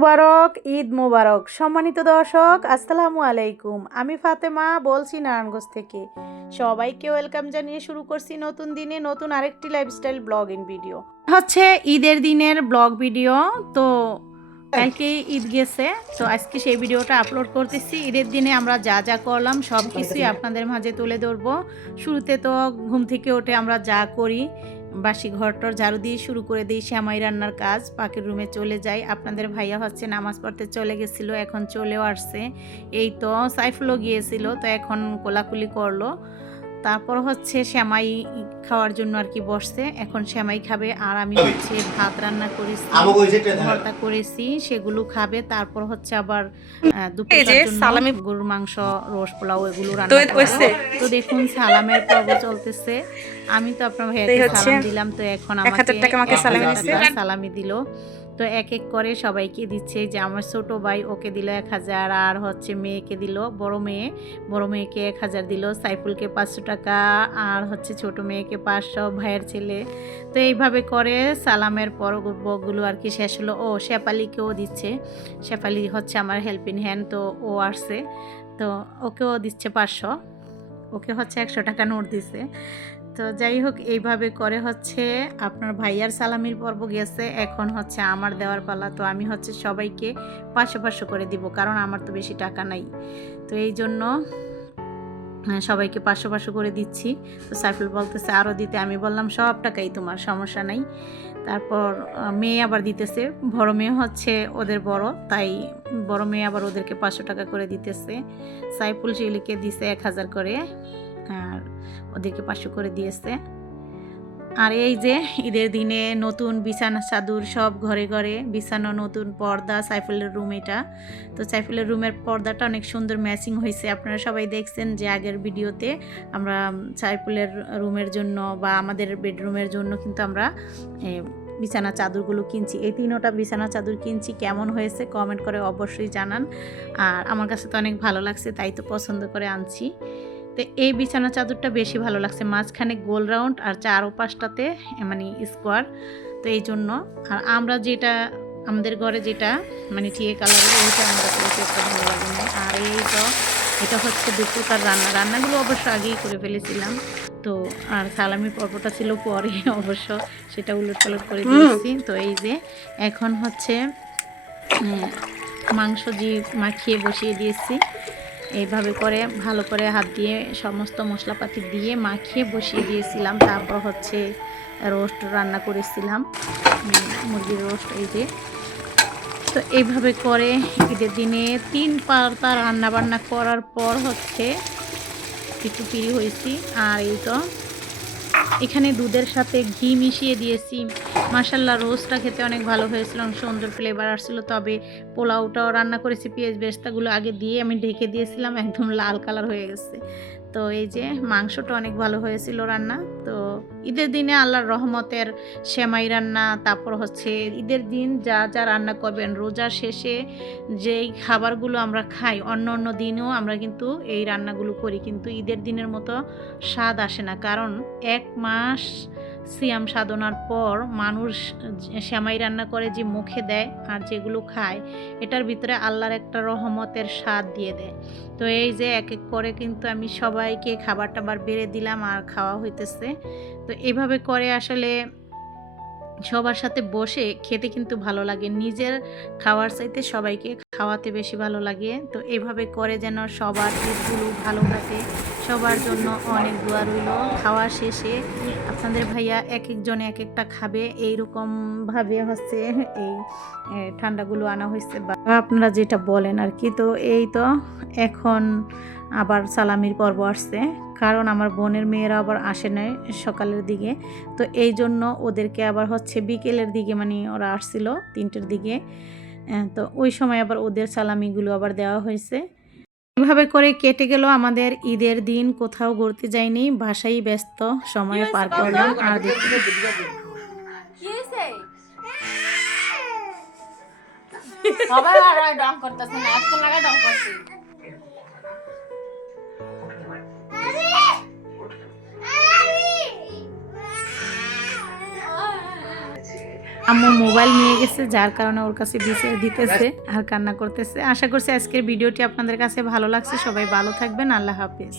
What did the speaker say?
মোবারক, ঈদ মোবারক। সম্মানিত দর্শক, আসসালামু আলাইকুম। আমি ফাতেমা বলছি নারায়ণগঞ্জ থেকে। সবাইকে ওয়েলকাম জানিয়ে শুরু করছি নতুন দিনে নতুন আরেকটি লাইফস্টাইল ব্লগিং ভিডিও। হচ্ছে ঈদের দিনের ব্লগ ভিডিও। তো কালকে ঈদ গেছে, তো আজকে সেই ভিডিওটা আপলোড করতেছি। ঈদের দিনে আমরা যা যা করলাম সব কিছুই আপনাদের মাঝে তুলে ধরবো। শুরুতে তো ঘুম থেকে উঠে আমরা যা করি, বাসি ঘরটর ঝাড়ু দিয়ে শুরু করে দিই সেমাই রান্নার কাজ। পাখির রুমে চলে যাই। আপনাদের ভাইয়া হচ্ছে নামাজ পড়তে চলে গেছিলো, এখন চলেও আসছে। এই তো সাইফুলও গিয়েছিল, তো এখন কোলাকুলি করলো। তারপর হচ্ছে সেমাই খাওয়ার জন্য আর কি বসছে, এখন সেমাই খাবে। আর আমি হচ্ছে ভাত রান্না করেছি, ভর্তা করেছি, সেগুলো খাবে। তারপর হচ্ছে আবার দুপুরের জন্য গরুর মাংস, রোস্ট পোলাও এগুলো রান্না করবো। তো দেখুন সালামের পর্ব চলতেছে। আমি তো আপনার ভাইয়াকে সালাম দিলাম, তো এখন আমাকে সালামি দিল। তো এক এক করে সবাইকে দিচ্ছে। যে আমার ছোট ভাই, ওকে দিল 1000, আর হচ্ছে মেয়েকে দিল, বড় মেয়েকে 1000 দিল, সাইফুলকে 500 টাকা, আর হচ্ছে ছোট মেয়েকে 500, ভাইয়ের ছেলে। তো এইভাবে করে সালামের পর্বগুলো আর কি শেষ হলো। ও শেফালিকেও দিচ্ছে, শেফালি হচ্ছে আমার হেল্পিং হ্যান্ড, তো ও আসছে, তো ওকেও দিচ্ছে 500, ওকে হচ্ছে 100 টাকা নোট দিছে। তো যাই হোক, এইভাবে করে হচ্ছে আপনার ভাইয়ার সালামির পর্ব গেছে, এখন হচ্ছে আমার দেওয়ার পালা। তো আমি হচ্ছে সবাইকে 500 করে দিব, কারণ আমার তো বেশি টাকা নাই। তো এই জন্য সবাইকে 500 করে দিচ্ছি। তো সাইফুল বলতেছে আরও দিতে, আমি বললাম সব টাকাই তোমার, সমস্যা নাই। তারপর মেয়ে আবার দিতেছে, বড় মেয়ে হচ্ছে ওদের বড়, তাই বড় মেয়ে আবার ওদেরকে 500 টাকা করে দিতেছে। সাইফুল শিলিকে দিছে 1000 করে, আর ওদেরকে 500 করে দিয়েছে। আর এই যে ঈদের দিনে নতুন বিছানা চাদর সব ঘরে ঘরে বিছানো, নতুন পর্দা, সাইফুলের রুম এটা। তো সাইফুলের রুমের পর্দাটা অনেক সুন্দর ম্যাচিং হয়েছে। আপনারা সবাই দেখছেন যে আগের ভিডিওতে আমরা সাইফুলের রুমের জন্য বা আমাদের বেডরুমের জন্য কিন্তু আমরা বিছানা চাদরগুলো কিনছি। এই 3টা বিছানা চাদর কিনছি। কেমন হয়েছে কমেন্ট করে অবশ্যই জানান। আর আমার কাছে তো অনেক ভালো লাগছে, তাই তো পছন্দ করে আনছি। তো এই বিছানা চাদরটা বেশি ভালো লাগছে, মাঝখানে গোল রাউন্ড আর 4 ও 5টাতে মানে স্কোয়ার। তো এই জন্য, আর আমরা যেটা আমাদের ঘরে যেটা মানে টিয়ে কালারের, ওইটা আমার কাছে বেশি একটা ভালো লাগে না। আর এই তো এটা হচ্ছে দুপুরকার রান্নাগুলো অবশ্য আগেই করে ফেলেছিলাম। তো আর সালামি পর্বটা ছিল পরে, অবশ্য সেটা উলটপালট করে দিয়েছি। তো এই যে এখন হচ্ছে মাংস মাখিয়ে বসিয়ে দিয়েছি। এইভাবে করে ভালো করে হাত দিয়ে সমস্ত মশলাপাতি দিয়ে মাখিয়ে বসিয়ে দিয়েছিলাম। তারপর হচ্ছে রোস্ট রান্না করেছিলাম, মুরগির রোস্ট। এই যে তো এইভাবে করে ঈদের দিনে 3 পাতা রান্না বান্না করার পর হচ্ছে একটু ফ্রি হয়েছি। আর এই তো এখানে দুধের সাথে ঘি মিশিয়ে দিয়েছি। মাশাল্লাহ রোস্টটা খেতে অনেক ভালো হয়েছিল, সুন্দর ফ্লেভার আসছিল। তবে পোলাওটাও রান্না করেছি, পেঁয়াজ বেরেস্তাগুলো আগে দিয়ে আমি ঢেকে দিয়েছিলাম, একদম লাল কালার হয়ে গেছে। তো এই যে মাংসটা অনেক ভালো হয়েছিল রান্না। তো ঈদের দিনে আল্লাহর রহমতের সেমাই রান্না, তারপর হচ্ছে ঈদের দিন যা যা রান্না করবেন, রোজার শেষে যেই খাবারগুলো আমরা খাই, অন্য অন্য দিনেও আমরা কিন্তু এই রান্নাগুলো করি, কিন্তু ঈদের দিনের মতো স্বাদ আসে না। কারণ 1 মাস সিয়াম সাধনার পর মানুষ সেমাই রান্না করে যে মুখে দেয় আর যেগুলো খায়, এটার ভিতরে আল্লাহর একটা রহমতের স্বাদ দিয়ে দেয়। তো এই যে এক এক করে কিন্তু আমি সবাইকে খাবার টাবার বেড়ে দিলাম, আর খাওয়া হইতেছে। তো এইভাবে করে আসলে সবার সাথে বসে খেতে কিন্তু ভালো লাগে, নিজের খাওয়ার চাইতে সবাইকে খাওয়াতে বেশি ভালো লাগে। তো এভাবে করে যেন সবার ঈদগুলো ভালো কাটে, সবার জন্য অনেক দোয়া রইল। খাওয়া শেষে আপনাদের ভাইয়া এক একজনে এক একটা খাবে, এইরকমভাবে হচ্ছে এই ঠান্ডাগুলো আনা হয়েছে, বা আপনারা যেটা বলেন আর কি। তো এই তো এখন আবার সালামির পর্ব আসছে, কারণ আমার বোনের মেয়েরা আবার আসে নাই সকালের দিকে। তো এই জন্য ওদেরকে আবার হচ্ছে বিকেলের দিকে, মানে ওরা আসছিল 3টের দিকে, তো ওই সময় আবার ওদের সালামিগুলো আবার দেওয়া হয়েছে। এভাবে করে কেটে গেল আমাদের ঈদের দিন। কোথাও ঘুরতে যাইনি, বাসায় ব্যস্ত সময়ে পার করলাম। আর দেখতে আম্মু মোবাইল নিয়ে গেছে, যার কারণে ওর কাছে বিছিয়ে দিতেছে আর কান্না করতেছে। আশা করছি আজকের ভিডিওটি আপনাদের কাছে ভালো লাগছে। সবাই ভালো থাকবেন। আল্লাহ হাফেজ।